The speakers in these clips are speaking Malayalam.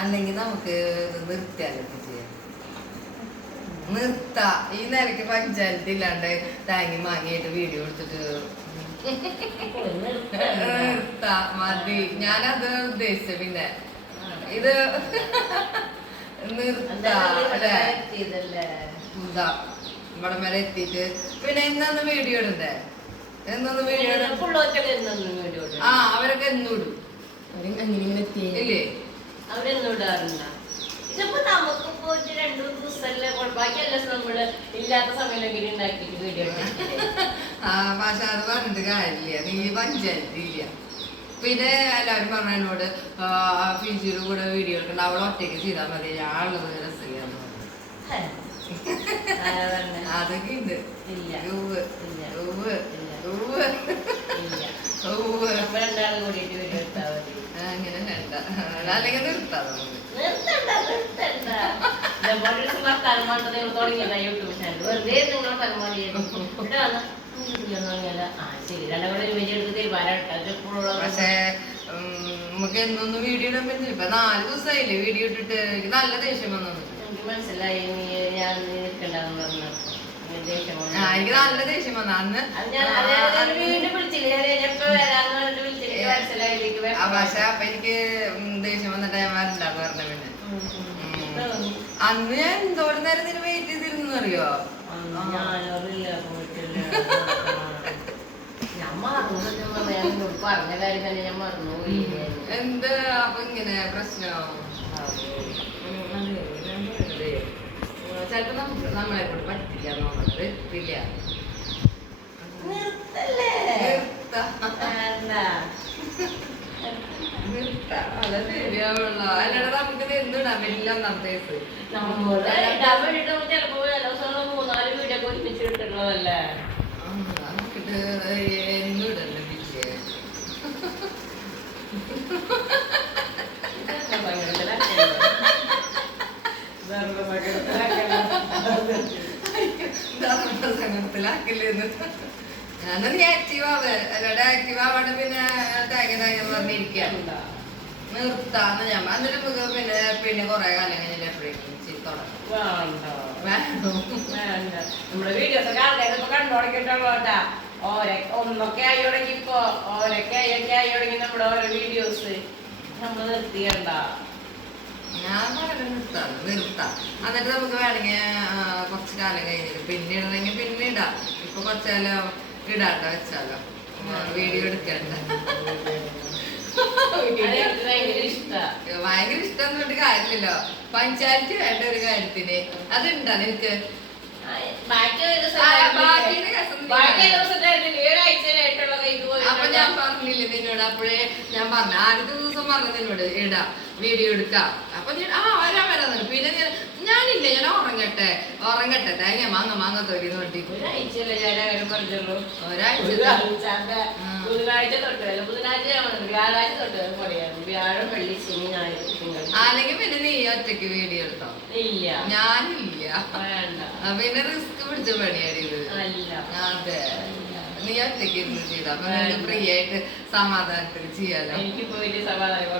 അല്ലെങ്കിൽ നമുക്ക് ഇത് നിർത്തിയാലൊക്കെ ചെയ്യാം നിർത്ത. ഈ നിലയ്ക്ക് പഞ്ചായത്ത് ഇല്ലാണ്ട് താങ്ങി മാങ്ങിയിട്ട് വീഡിയോ എടുത്തിട്ട് നിർത്ത. മതി. ഞാനത് ഉദ്ദേശിച്ച പിന്നെ ഇത് നിർത്ത. അല്ലേ? എന്താ? ഇവിടെ വരെ എത്തിയിട്ട് പിന്നെ ഇന്നൊന്ന് വീഡിയോ ഇടണ്ടേ? എന്നൊന്ന് വീഡിയോ ആ അവരൊക്കെ എന്നും ഇടും. ഇല്ലേ? അവരെന്നും ഇടാറില്ല. ഇതിപ്പോ നമുക്ക് പോയിട്ട് രണ്ടു മൂന്ന് ദിവസമല്ലേ ബാക്കി എല്ലാ നമ്മൾ ഇല്ലാത്ത സമയത്തെങ്കിലും ഉണ്ടാക്കിയിട്ട് വീഡിയോ ആ പക്ഷെ അത് പറഞ്ഞിട്ട് കാര്യമില്ല. നീ പഞ്ചായത്തില്ല പിന്നെ എല്ലാവരും പറഞ്ഞ എന്നോട് ഫിജിയുടെ കൂടെ വീഡിയോ എടുക്കണ്ട. അവൾ ഒറ്റയ്ക്ക് ചെയ്താൽ മതി. ഞാനുള്ളത് രസമില്ല അതൊക്കെ ഉണ്ട്. കൂടിയിട്ട് വീഡിയോ എടുത്താൽ മതി. അല്ലെങ്കിൽ നിർത്താം പക്ഷേ നമുക്ക് എന്നൊന്നും വീഡിയോ ഇടാൻ പറ്റില്ല. ഇപ്പൊ നാല് ദിവസമായില്ലേ വീഡിയോ ഇട്ടിട്ട്. എനിക്ക് നല്ല ദേഷ്യം വന്നു. എനിക്ക് മനസ്സിലായി ഞാൻ നിൽക്കണ്ടെന്ന് പറഞ്ഞു എനിക്ക് നല്ല ദേഷ്യം വന്നു. അന്ന് ഞാൻ അത് വീണ്ടും വിളിച്ചില്ല. ഞാൻ എപ്പോ വരാന്ന് പറഞ്ഞിട്ട് വിളിച്ചില്ല. എനിക്ക് എനിക്ക് ആ വിഷമം. പക്ഷെ അപ്പൊ എനിക്ക് ദേഷ്യം വന്നിട്ട് ഞാൻ വരണ്ടാന്ന് പറഞ്ഞ പിന്നെ. അന്ന് ഞാൻ എന്തോരം നേരം നിന്നെ വെയിറ്റ് ചെയ്തിരുന്നു അറിയോ? എന്താ ഞാനറിയില്ല പോയിട്ടില്ല. ഞാൻ മറന്നു. ഞാൻ പറഞ്ഞ കാര്യം തന്നെ ഞാൻ മറന്നുപോയി. എന്ത്? അപ്പൊ ഇങ്ങനെ പ്രശ്നം? ഉം, അതെ, ഞാൻ പറഞ്ഞതേ. ഉം, ചിലപ്പോ നമുക്ക് നമ്മളെ കൊണ്ട് പറ്റില്ല എന്നുള്ളത് ശരിയാവുള്ളൂ അല്ലാണ്ട് നമുക്ക് പറ്റില്ല ഒന്നാമത്തെ ഇടാൻ വേണ്ടിട്ട് നമുക്ക് ചിലപ്പോ ചില ദിവസം മൂന്നാൽ വീഡിയോ ഒക്കെ ഒരുമിച്ച് ഇട്ടിട്ടുള്ളതല്ലേ ആ, നമുക്കിത് എന്നും ഇടണ്ട പിച്ചേ സങ്കടത്തിലാക്കില്ലെന്ന് എന്നാ നീ ആക്റ്റീവ് ആവ് അല്ലാണ്ട് ആക്റ്റീവ് ആവാണ്ട് പിന്നെ തേങ്ങ പറഞ്ഞിരിക്കാം നിർത്താന്ന് ഞാൻ എന്നിട്ട് പിന്നെ പിന്നെ കൊറേ കാലം കഴിഞ്ഞിട്ട് എപ്പോഴേക്കും? നമ്മുടെ വീഡിയോസ് ഒക്കെ ആൾക്കാരൊക്കെ കണ്ടു തുടങ്ങിയിട്ടുള്ളൂ കേട്ടാ. ഓരോ ഒന്നൊക്കെ ആയി തുടങ്ങി ഇപ്പൊ. ഓരൊക്കെ ആയി ഒക്കെ ആയി തുടങ്ങി നമ്മുടെ ഓരോ വീഡിയോസ് നമ്മൾ നിർത്തിയണ്ട. ഞാൻ നിർത്താം നിർത്താം. എന്നിട്ട് നമുക്ക് വേണമെങ്കിൽ കുറച്ച് കാലം കഴിഞ്ഞിട്ട് പിന്നെ ഇടണമെങ്കിൽ പിന്നെ ഇടാം. ഇപ്പൊ കുറച്ച് കാലം ഇടാണ്ട വെച്ചാലോ. വീഡിയോ എടുക്കണ്ട. അതെനിക്ക് ഭയങ്കര ഇഷ്ടാ. ഭയങ്കര ഇഷ്ടം കൊണ്ട് കാര്യമില്ലല്ലോ. പഞ്ചായത്ത് വേണ്ട ഒരു കാര്യത്തിന്. അതുണ്ടോ നിനക്ക്? ബാക്കി ഒരു ബാക്കി അപ്പൊ ഞാൻ പറഞ്ഞില്ലേ നിന്നോട് അപ്പോഴേ ഞാൻ പറഞ്ഞു ആദ്യത്തെ ദിവസം പറഞ്ഞു നിന്നോട് ഇടാ വീഡിയോ എടുക്കാം. അപ്പൊ ഞാൻ ആ വരാൻ വരാൻ. പിന്നെ ഞാൻ ഞാനില്ല ഞാൻ ഉറങ്ങട്ടെ ഉറങ്ങട്ടെ തേങ്ങ മാങ്ങ മാങ്ങ തൊലി നോട്ടി ഒരാഴ്ചയല്ലേ ഞാൻ അങ്ങനെ പറഞ്ഞുള്ളൂ. ഒരാഴ്ച. ഒരാഴ്ച അതെ. ആ. ബുധനാഴ്ച തൊട്ട് അല്ല ബുധനാഴ്ച ഞാൻ പറഞ്ഞത് വ്യാഴാഴ്ച തൊട്ട് പറയാം വ്യാഴം വെള്ളി ശനി ഞായർ തിങ്കൾ. അല്ലെങ്കിൽ പിന്നെ നീ ഒറ്റയ്ക്ക് വീഡിയോ എടുത്തോ? ഇല്ല. ഞാനില്ല. ആ, പിന്നെ റിസ്ക് പിടിച്ച അല്ല. അതെ. നീ ഒറ്റയ്ക്ക് ഇരുന്ന് ചെയ്താ? അപ്പൊ ഫ്രീ ആയിട്ട് സമാധാനത്തിൽ ചെയ്യാലോ. എനിക്ക് പോയിട്ട് സമാധാനം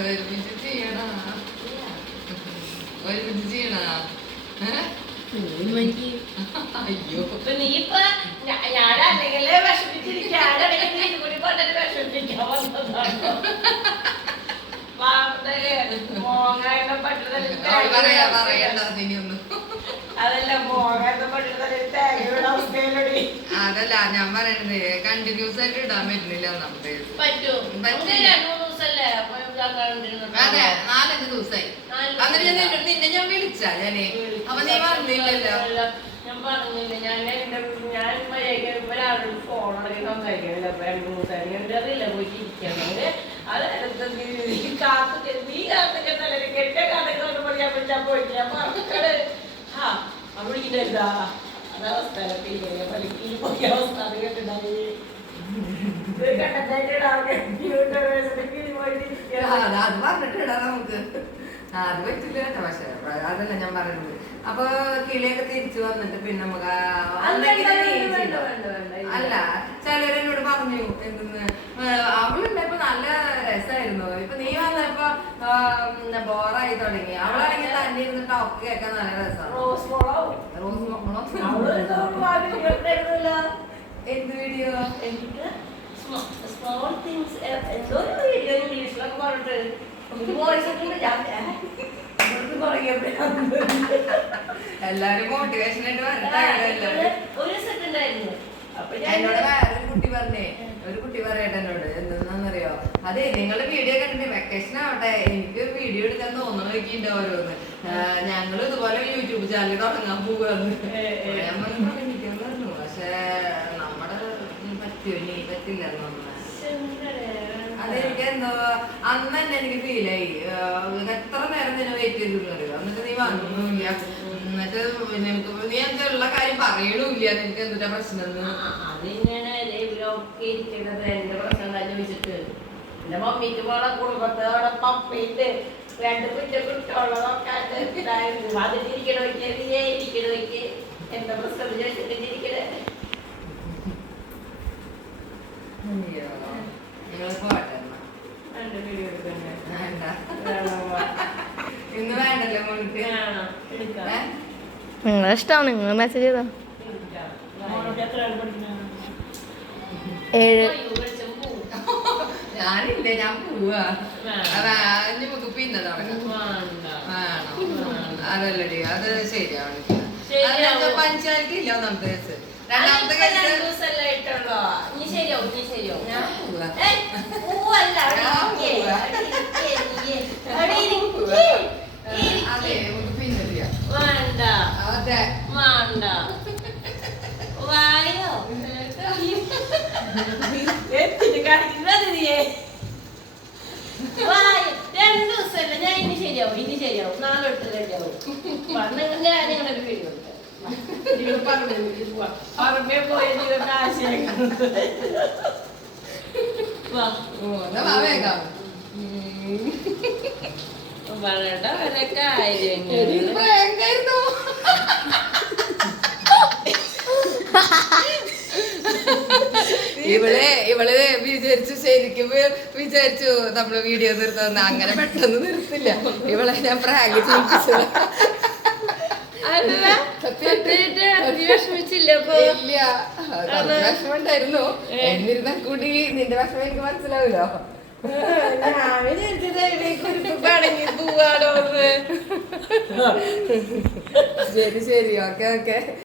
ഒരുമിച്ച് ചെയ്യണ? ഒരുമിച്ച് ചെയ്യണ? അയ്യോ. ഇപ്പൊ നീ അതല്ല ഞാൻ പറയണത് കണ്ടിന്യൂസ് ആയിട്ട് ഇടാൻ പറ്റുന്നില്ല. നമുക്ക്. അതെ നാലഞ്ച് ദിവസമായി അന്നിട്ട് ഞാൻ നിന്നെ ഞാൻ വിളിച്ച ഞാനേ. അപ്പൊ നീ വന്നില്ലല്ലോ ഞാൻ പറഞ്ഞില്ല. ഞാൻ എന്റെ ഞാൻ മര്യാദയ്ക്ക് ഒരാളോട് ഫോൺ അടങ്ങി സംസാരിക്കുന്നില്ല അപ്പൊ രണ്ട് മൂന്ന് ദിവസം. എന്റെ അറിയില്ല പോയിട്ട് ഇരിക്കണമെങ്കിൽ അത് അടുത്ത നീ കാത്തു നീ കാത്തിക്കല്ലേ കെട്ടിയ കാത്തൊക്കെ പറയാൻ പറ്റാൻ പോയിട്ട് ഞാൻ പറഞ്ഞത് ആ അവിടെ വിളിക്കുന്നില്ല അതവസ്ഥ പലിക്കിൽ പോയ അവസ്ഥ അത് കേട്ടിട്ടുണ്ടായി അത് പറഞ്ഞിട്ടിടാ നമുക്ക് അത് പറ്റില്ല കേട്ടോ പക്ഷെ അതല്ല ഞാൻ പറയുന്നത് അപ്പൊ കിളിയൊക്കെ തിരിച്ചു വന്നിട്ട് പിന്നെ നമുക്ക് ആ- അത് ഒന്നെങ്കിൽ വേണ്ട, നീ വേണ്ട, ചെയ്തോ. വേണ്ട, വേണ്ട, ഇല്ല. അല്ല ചിലരെന്നോട് പറഞ്ഞു എന്തെന്ന് ആ, ബോറായി തുടങ്ങി അവളാണെങ്കിൽ തന്നെ ഇരുന്നിട്ട് ഒക്കെ കേൾക്കാൻ നല്ല രസമാണ് റോസ് മോളാവും റോസ് മോളോ എന്ത് വീഡിയോ? എനിക്ക് സ്മോൾ തിങ്സ് എന്തോ വീഡിയോ ഇംഗ്ലീഷിലൊക്കെ പറഞ്ഞിട്ട് എല്ലാരും മോട്ടിവേഷൻ ആയിട്ട് ഒരു സെക്കൻഡ് ആയിരുന്നു. എന്നോട് വേറൊരു കുട്ടി പറഞ്ഞേ. ഒരു കുട്ടി പറയട്ടെ എന്നോട്. എന്തെന്നാന്നറിയോ അതെ നിങ്ങൾ വീഡിയോ കണ്ടിട്ട് വെക്കേഷൻ ആവട്ടെ. എനിക്ക് വീഡിയോ എടുക്കാൻ തോന്നുന്നു നോക്കിയിട്ടുണ്ട് ഓരോന്ന്. ഞങ്ങൾ ഇതുപോലെ യൂട്യൂബ് ചാനൽ തുടങ്ങാൻ പോവാണ്. പക്ഷെ നമ്മുടെ പറ്റുമോ ഇനി പറ്റില്ല അതെനിക്ക് എന്തോ അന്ന് തന്നെ എനിക്ക് ഫീലായി എത്ര നേരം നിന്നെ വെയിറ്റ് ചെയ്തിരുന്നത് എന്നിട്ട് നീ വന്നില്ല. എന്നിട്ട് നിനക്ക് നീ എന്തുള്ള കാര്യം പറയണില്ല. നിനക്ക് എന്തിനാ പ്രശ്നം അതിങ്ങനെ ഇരിക്കുന്നത് എന്റെ പ്രശ്നം തന്നെ ചോദിച്ചിട്ട്? എന്റെ മമ്മിക്ക് പോലെ കുടുംബത്തോടെ പപ്പയിട്ട് രണ്ട് എന്താ പ്രശ്നം ചോദിച്ചിട്ട് ഇരിക്കണേ? നിങ്ങളെ ഇഷ്ടമാണ് നിങ്ങൾ മെസ്സേജ് ചെയ്തോ? ഏഴ്. ഞാനില്ല ഞാൻ പോവാ. അതാ നമുക്ക് പിന്നെ തുടങ്ങാം അതല്ലടി അത് ശരിയാണ്. പഞ്ചായത്ത് ഇല്ല ഒന്നാമത്തെ കേസ്. രണ്ടാമത്തെ കേസ്. ഇനി ശരിയാവും, ഇനി ശരിയാവും. ഞാൻ പോവാ ഏയ്, പൂവല്ല, അവിടെ ഞാൻ ഇരിക്ക്. പോവാ. അവിടെ ഇരിക്ക്, നീ. അവിടെ ഇരിക്ക്. അതെ ഇരിക്ക്. നമുക്ക് പിന്നെ ചെയ്യാം വേണ്ട അതെ വേണ്ട വായോ എത്തിട്ട് കാണിക്കുന്നത് നീയേ വായോ രണ്ടു ദിവസമല്ല ഞാൻ ഇനി നാളെ തൊട്ട് ശരിയാവും വന്നെങ്കിൽ ഞാൻ നിങ്ങളൊരു വീഡിയോ പറമ്പേ പോയ നിങ്ങൾക്ക് ആശയം വാ. ഓ എന്നാ ഇവൾ ഇവൾ വിചാരിച്ചു ശരിക്കും വിചാരിച്ചു നമ്മൾ വീഡിയോ നിർത്തുന്ന അങ്ങനെ പെട്ടെന്ന് നിർത്തില്ല. ഇവളെ ഞാൻ ചെയ്യിപ്പിച്ചത്. എന്നിരുന്നാ കൂടി നിന്റെ വിഷമം എനിക്ക് മനസ്സിലാവില്ലോ. ശരി ശരി. Okay okay.